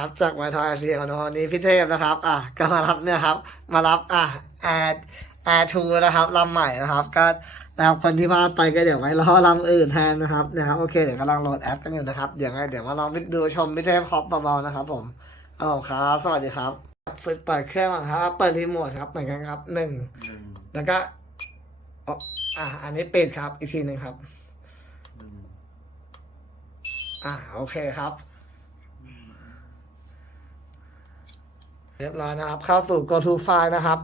ครับจากมาทอยเสียงของวันนี้พี่เทพนะครับ อะก็มารับเนี่ยครับ มารับอะแอร์แอร์ทูนะครับลำใหม่นะครับ ก็นะครับคนที่พลาดไปก็เดี๋ยวไว้รอลำอื่นแทนนะครับนะครับโอเคเดี๋ยวกำลังโหลดแอปกันอยู่นะครับเดี๋ยวไงเดี๋ยวมาลองไปดูชมพี่เทพคอปเบาๆนะครับ ผมเอาครับ สวัสดีครับฝึกเปิดเครื่องก่อนครับเปิดรีโมทครับเหมือนกันครับหนึ่งหนึ่งแล้วก็อ๋ออะอันนี้ปิดครับอีกทีหนึ่งครับหนึ่งอ่าโอเคครับ เรียบร้อยนะครับ เข้าสู่ go to file นะครับ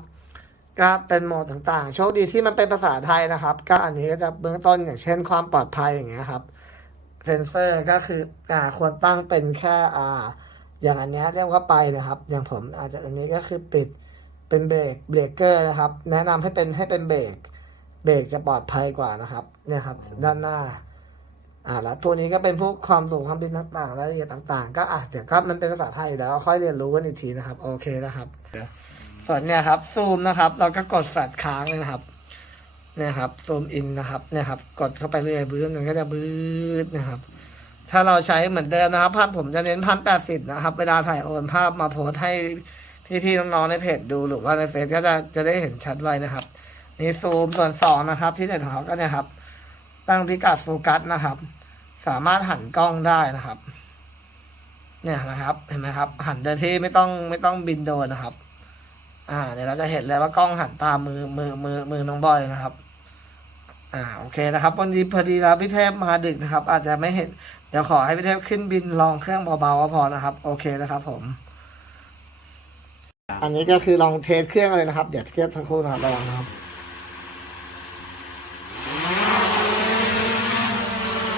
ก็เป็นโหมดต่างๆ โชคดีที่มันเป็นภาษาไทยนะครับ ก็อันนี้ก็จะเบื้องต้นอย่างเช่นความปลอดภัยอย่างเงี้ยครับเซนเซอร์ก็คืออ่าควรตั้งเป็นแค่อ่า อย่างอันนี้เรียกว่าไปนะครับ อย่างผมอาจจะอันนี้ก็คือปิดเป็นเบรกเบรกเกอร์นะครับ แนะนำให้เป็นให้เป็นเบรกเบรกจะปลอดภัยกว่านะครับเนี่ยครับ ด้านหน้า อ่าแล้วตัวนี้ก็เป็นพวกความสูงความบินต่างๆรายละเอียดต่างๆ ก็อะเดี๋ยวก็มันเป็นภาษาไทยอยู่แล้วค่อยเรียนรู้กันอีกทีนะครับ โอเคนะครับส่วนเนี่ยครับซูมนะครับเราก็กดแฟลชค้างเลยนะครับเนี่ยครับซูมอินนะครับเนี่ยครับกดเข้าไปเรื่อยบื้อมันก็จะบื้อนะครับ ถ้าเราใช้เหมือนเดิมนะครับ ภาพผมจะเน้นพันแปดสิบนะครับ เวลาถ่ายโอนภาพมาโพสให้พี่ๆน้องๆในเพจดูหรือว่าในเฟซก็จะจะได้เห็นชัดไว้นะครับนี่ซูมส่วนสองนะครับ ที่เด็ดของเขาก็เนี่ยครับ ตั้งพิกัดโฟกัสนะครับ สามารถหันกล้องได้นะครับ เนี่ยนะครับ เห็นไหมครับ หันโดยที่ไม่ต้องไม่ต้องบินโดนนะครับ อ่า เดี๋ยวเราจะเห็นเลยว่ากล้องหันตามมือมือมือมือน้องบอยนะครับ อ่า โอเคนะครับวันนี้พอดีแล้วพี่เทพมาดึกนะครับ อาจจะไม่เห็น เดี๋ยวขอให้พี่เทพขึ้นบินลองเครื่องเบาๆก็พอนะครับ โอเคนะครับ ผม อันนี้ก็คือลองเทสเครื่องเลยนะครับ เดี๋ยวเทียบทั้งคู่นะครับระวังนะครับ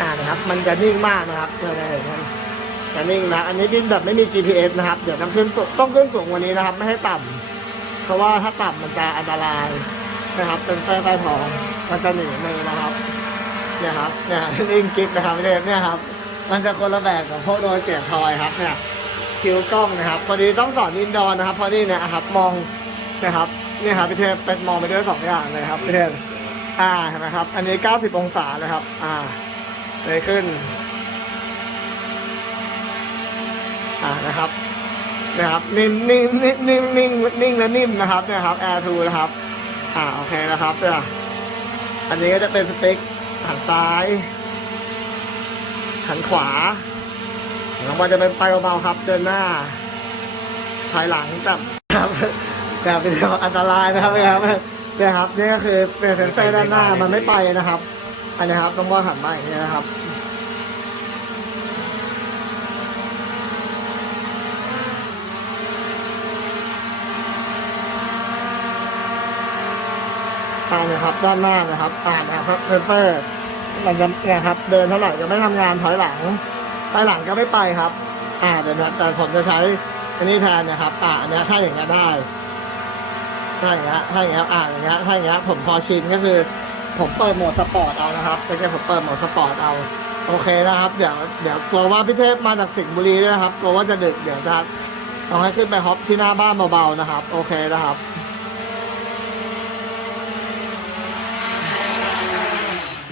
อ่านะ ครับ มันจะนิ่งมากนะครับเพื่ออะไรนะจะนิ่งนะ อันนี้บินแบบไม่มี GPS นะครับ เดี๋ยวต้องขึ้นต้องขึ้นสูงกว่านี้นะครับ ไม่ให้ต่ำเพราะว่าถ้าต่ำมันจะอันตรายนะครับ เป็นเตอร์ใต้ท้องมันจะหนีมือนะครับ เนี่ยครับ เนี่ยนิ่งกิ๊บนะครับพี่เทพเนี่ยครับ มันจะคนละแบบกับพวกโดนเสียทอยครับ เนี่ยคิวกล้องนะครับพอดีต้องสอนอินดอร์นะครับเพราะนี่เนี่ยครับมองนะครับนี่ครับพี่เทพเป็นมองไปด้วยสองอย่างเลยครับพี่เทพอ่าเห็นไหมครับ อันนี้90องศานะครับ อ่า เลยขึ้น อ่านะครับนะครับนิ่มนิ่งนิ่งนิ่งนิ่งนิ่งและนิ่มนะครับเนี่ยครับ Air 2นะครับ อ่าโอเคนะครับเนี่ยอันนี้ก็จะเป็นสเต็กหันซ้ายหันขวาแล้วมันจะเป็นไปเบาๆครับ เดินหน้าถอยหลังจับครับแต่เป็นเรื่องอันตรายนะครับนะครับเนี่ยครับนี่ก็คือเป็นเซนเซอร์ด้านหน้ามันไม่ไปนะครับ อันนี้ครับต้องว่าหันมาอย่างนี้นะครับอ่านะครับด้านหน้านะครับอ่านนะครับเซนเซอร์มันจะเนี่ยครับ เดินเท่าไหร่จะไม่ทำงานถอยหลังถอยหลังก็ไม่ไปครับ อ่าเดี๋ยวนะแต่ผมจะใช้อันนี้แทนนะครับอ่าอันเนี้ยถ้าอย่างเงี้ยได้ถ้าอย่างเงี้ยถ้าอย่างเงี้ยอ่าอย่างเงี้ยถ้าอย่างเงี้ยผมพอชินก็คือ ผมเปิดโหมดสปอร์ตเอานะครับไม่ใช่ผมเปิดโหมดสปอร์ตเอาโอเคนะครับ เดี๋ยวเดี๋ยวกลัวว่าพี่เทพมาจากสิงห์บุรีด้วยนะครับกลัวว่าจะดึกเดี๋ยวจะต้องให้ขึ้นไปฮอปที่หน้าบ้านเบาๆนะครับ โอเคนะครับ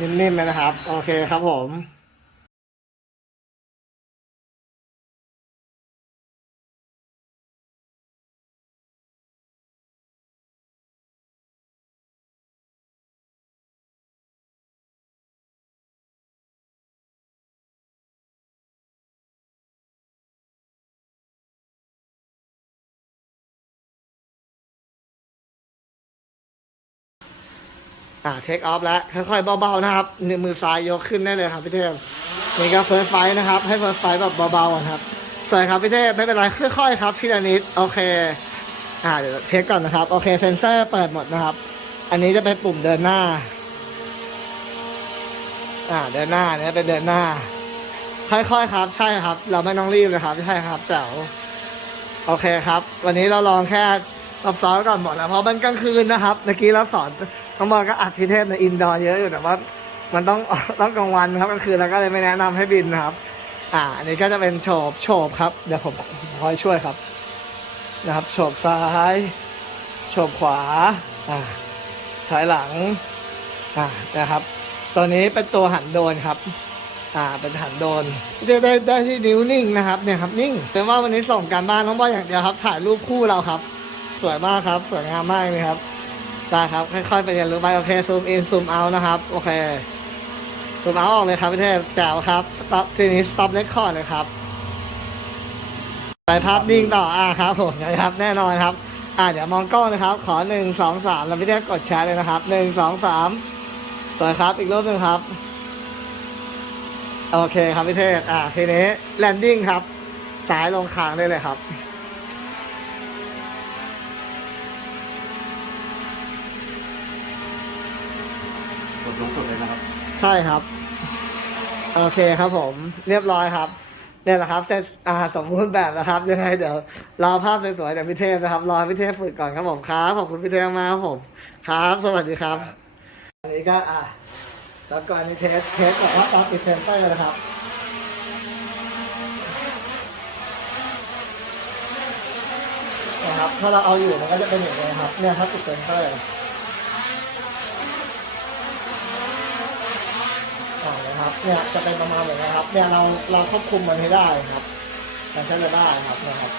นิ่มๆเลยนะครับ โอเคครับผม อ่าเทคออฟแล้วค่อยๆเบาๆนะครับมือซ้ายยกขึ้นได้เลยครับพี่เทพนี่ก็เฟิร์สไฟนะครับ ให้เฟิร์สไฟแบบเบาๆนะครับสวยครับพี่เทพไม่เป็นไรค่อยๆครับทีละนิดโอเค อ่าเดี๋ยวเช็คก่อนนะครับ โอเคเซนเซอร์เปิดหมดนะครับ อันนี้จะเป็นปุ่มเดินหน้า อ่าเดินหน้าเนี่ยเป็นเดินหน้า ค่อยๆครับ ใช่ครับ เราไม่ต้องรีบเลยครับใช่ครับแจ๋วโอเคครับ วันนี้เราลองแค่รอบซ้อมก่อนหมดแล้วเพราะมันกลางคืนนะครับเมื่อกี้เราสอน น้องบอลก็อัดพิเทพในอินดอร์เยอะอยู่แต่ว่า มันต้องต้องกลางวันครับกลางคืนเราก็เลยไม่แนะนำให้บินนะครับ อ่า อันนี้ก็จะเป็นโฉบโฉบครับ เดี๋ยวผมคอยช่วยครับ นะครับโฉบซ้ายโฉบขวา อ่าถอยหลัง อ่านะครับ ตัวนี้เป็นตัวหันโดนครับอ่าเป็นฐานโดนได้ได้ได้ที่นิ้วนิ่งนะครับเนี่ยครับนิ่งแต่ว่าวันนี้ส่งการบ้านน้องบอยอย่างเดียวครับ ถ่ายรูปคู่เราครับ สวยมากครับ สวยงามมากเลยครับ ได้ครับ ค่อยๆไปเรียนรู้ไปโอเคซูมอินซูมเอานะครับ โอเคซูมเอาออกเลยครับพี่เทพแจ๋วครับสต็อปทีนี้สต็อปเรคคอร์ดเลยครับไปภาพนิ่งต่ออ่าครับผมนะครับ แน่นอนครับ อ่าเดี๋ยวมองกล้องนะครับ ขอหนึ่งสองสามแล้วพี่เทพกดแชร์เลยนะครับหนึ่งสองสามสวยครับ อีกรูปหนึ่งครับ โอเคครับพี่เทพอ่าทีนี้แลนดิ้งครับ สายลงคางได้เลยครับ กดลงสุดเลยนะครับ ใช่ครับ โอเคครับผม เรียบร้อยครับเนี่ยแหละครับเสร็จอ่าสมบูรณ์แบบนะครับ ยังไงเดี๋ยวรอภาพสวยๆจากพี่เทพนะครับ รอพี่เทพฝึกก่อนครับผมครับขอบคุณพี่เทพมากครับผมครับ สวัสดีครับอันนี้ก็อะแล้วก่อนนี้เทสเทสแบบว่าตอนติดเซนเตอร์นะครับนะครับ ถ้าเราเอาอยู่มันก็จะเป็นอย่างนี้ครับ เนี่ยถ้าติดเซนเตอร์ อ่านะครับ เนี่ยจะเป็นประมาณอย่างนี้ครับเนี่ยเราเราควบคุมมันให้ได้ครับมันก็จะได้ครับเนะครับ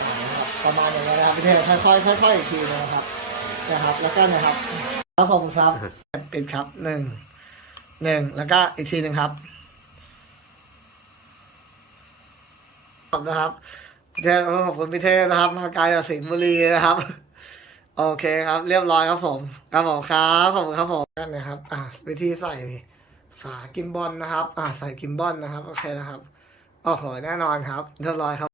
อ่านะครับประมาณอย่างนี้นะครับพี่เทค่อยๆค่อยๆอีกทีนะครับนะครับ แล้วก็นะครับแล้วผมครับปิดครับหนึ่งหนึ่งแล้วก็อีกทีหนึ่งครับขอบนะครับพี่เทขอบคุณพี่เทนะครับมาไกลจากสิงห์บุรีนะครับ โอเคครับ เรียบร้อยครับผมครับผมครับขอบคุณครับผมนั่นนะครับ อ่าวิธีใส่ สากิมบอลนะครับ อ่าใส่กิมบอลนะครับ โอเคนะครับ โอ้โห แน่นอนครับเรียบร้อยครับ